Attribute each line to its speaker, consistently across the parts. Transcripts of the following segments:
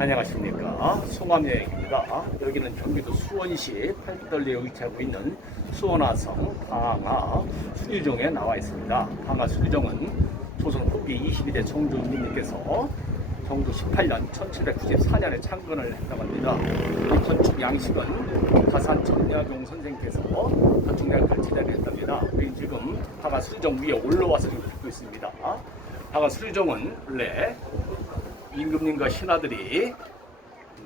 Speaker 1: 안녕하십니까. 송암여행입니다. 여기는 경기도 수원시 팔달리에 위치하고 있는 수원화성 방아 수리종에 나와 있습니다. 방아 수리종은 조선 후기 22대 정조 인민님께서 정조 18년 1794년에 창건을 했다고 합니다. 이 건축 양식은 가산 전야종 선생께서 건축약을 제작을 했답니다. 우리 지금 방아 수리종 위에 올라와서 지금 듣고 있습니다. 방아 수리종은 원래 임금님과 신하들이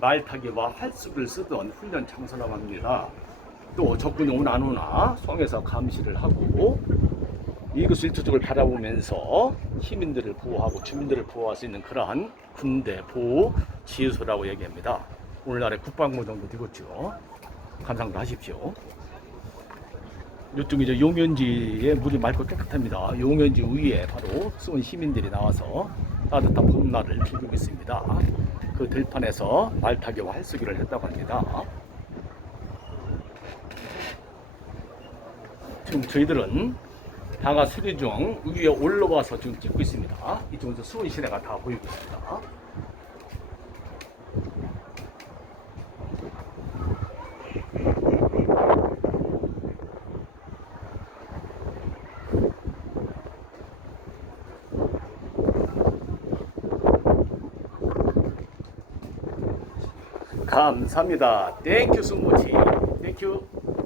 Speaker 1: 말타기와 활수를 쓰던 훈련 장소라고 합니다. 또 적군이 오나 안 오나 성에서 감시를 하고 일거수일투족을 바라보면서 시민들을 보호하고 주민들을 보호할 수 있는 그러한 군대 보호 지휘소라고 얘기합니다. 오늘날의 국방부 정도 되겠죠. 감상도 하십시오. 이쪽이 이제 용연지에 물이 맑고 깨끗합니다. 용연지 위에 바로 수원 시민들이 나와서 따뜻한 봄날을 즐기고 있습니다. 그 들판에서 말타기와 활쏘기를 했다고 합니다. 지금 저희들은 방아 수리 중 위에 올라와서 지금 찍고 있습니다. 이쪽에서 수원 시내가 다 보이고 있습니다. 감사합니다. 땡큐 승무치. 땡큐.